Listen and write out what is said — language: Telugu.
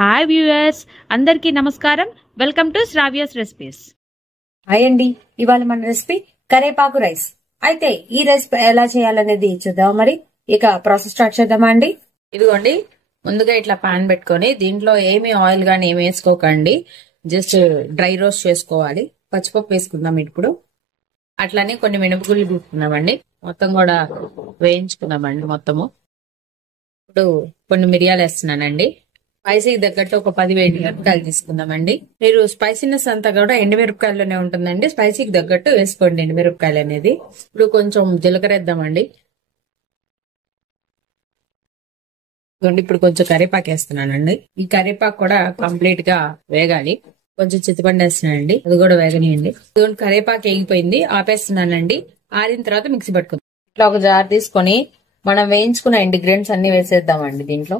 హాయ్ వ్యూయర్స్, అందరికీ నమస్కారం. Welcome to Sravya's recipes. Hi అండి, ఇవాళ మన రెసిపీ కరేపాకు రైస్. అయితే ఈ రెసిపీ ఎలా చేయాలనేది చూద్దాం. మరి ఇక ప్రాసెస్ స్టార్ట్ చేద్దామా అండి? ఇదిగోండి, ముందుగా ఇట్లా పాన్ పెట్టుకొని దీంట్లో ఏమి ఆయిల్ గానీ ఏమి వేసుకోకండి, జస్ట్ డ్రై రోస్ట్ చేసుకోవాలి. పచ్చిపప్పు వేసుకుందాం ఇప్పుడు. అట్లానే కొన్ని మినపగుళ్ళు తీసుకున్నామండి, మొత్తం కూడా వేయించుకుందామండి మొత్తము. ఇప్పుడు కొన్ని మిరియాలు వేస్తున్నానండి. స్పైసీకి తగ్గట్టు ఒక 10 మిరపకాయలు తీసుకుందామండి. మీరు స్పైసీనెస్ అంతా కూడా ఎండుమిరపకాయల్లోనే ఉంటుందండి, స్పైసీకి తగ్గట్టు వేసుకోండి ఎండుమిరపకాయలు అనేది. ఇప్పుడు కొంచెం జీలకర్ర వేద్దామండి. ఇప్పుడు కొంచెం కరివేపాకు వేస్తున్నానండి. ఈ కరివేపాకు కూడా కంప్లీట్ గా వేగాలి. కొంచెం చింతపండు వేస్తున్నానండి, అది కూడా వేగనియండి. కరివేపాకు వేగిపోయింది, ఆపేస్తున్నానండి. ఆరిన తర్వాత మిక్సీ పట్టుకుందాం. ఇట్లా ఒక జార్ తీసుకొని మనం వేయించుకున్న ఇంగ్రీడియంట్స్ అన్ని వేసేద్దామండి దీంట్లో.